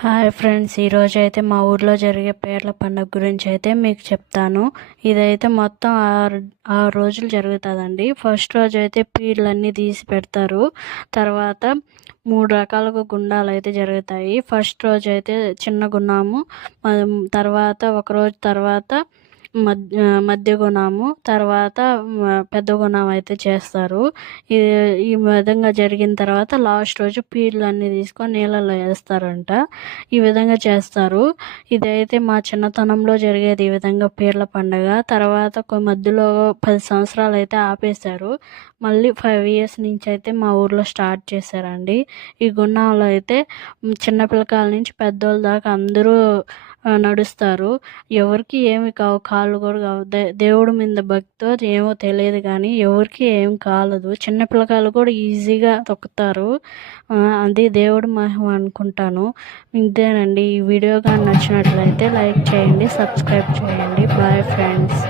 Hi friends, ఈరోజైతే మా ఊర్లో జరిగే పీర్ల పండుగ గురించి అయితే మీకు చెప్తాను. ఇదైతే మొత్తం 6 రోజులు జరుగుతుందండి. ఫస్ట్ రోజు అయితే పీర్లన్నీ తీసి పెడతారు. తర్వాత 3 రకాలుగా గుండాలు అయితే జరుగుతాయి. ఫస్ట్ రోజు అయితే చిన్న గున్నాము, తర్వాత ఒక రోజు తర్వాత మధ్య గుణము, తర్వాత పెద్ద గుణం అయితే చేస్తారు. ఈ విధంగా జరిగిన తర్వాత లాస్ట్ రోజు పీర్లన్నీ తీసుకొని నీళ్ళలో వేస్తారంట. ఈ విధంగా చేస్తారు. ఇదైతే మా చిన్నతనంలో జరిగేది ఈ విధంగా పీర్ల పండుగ. తర్వాత మధ్యలో 10 సంవత్సరాలు అయితే ఆపేశారు. మళ్ళీ 5 ఇయర్స్ నుంచి అయితే మా ఊర్లో స్టార్ట్ చేశారండి. ఈ గుణంలో అయితే చిన్న పిల్లకాయల నుంచి పెద్దోళ్ళ దాకా అందరూ నడుస్తారు. ఎవరికి ఏమి కావు, కాళ్ళు కూడా కావు. దేవుడి మీద భక్తితో ఏమో తెలియదు కానీ ఎవరికి ఏం కాలదు. చిన్న పిల్లకాయలు కూడా ఈజీగా తొక్కుతారు. అది దేవుడి మహిమ అనుకుంటాను. ఇదేనండి. ఈ వీడియో కానీ నచ్చినట్లయితే లైక్ చేయండి, సబ్స్క్రైబ్ చేయండి. Bye friends.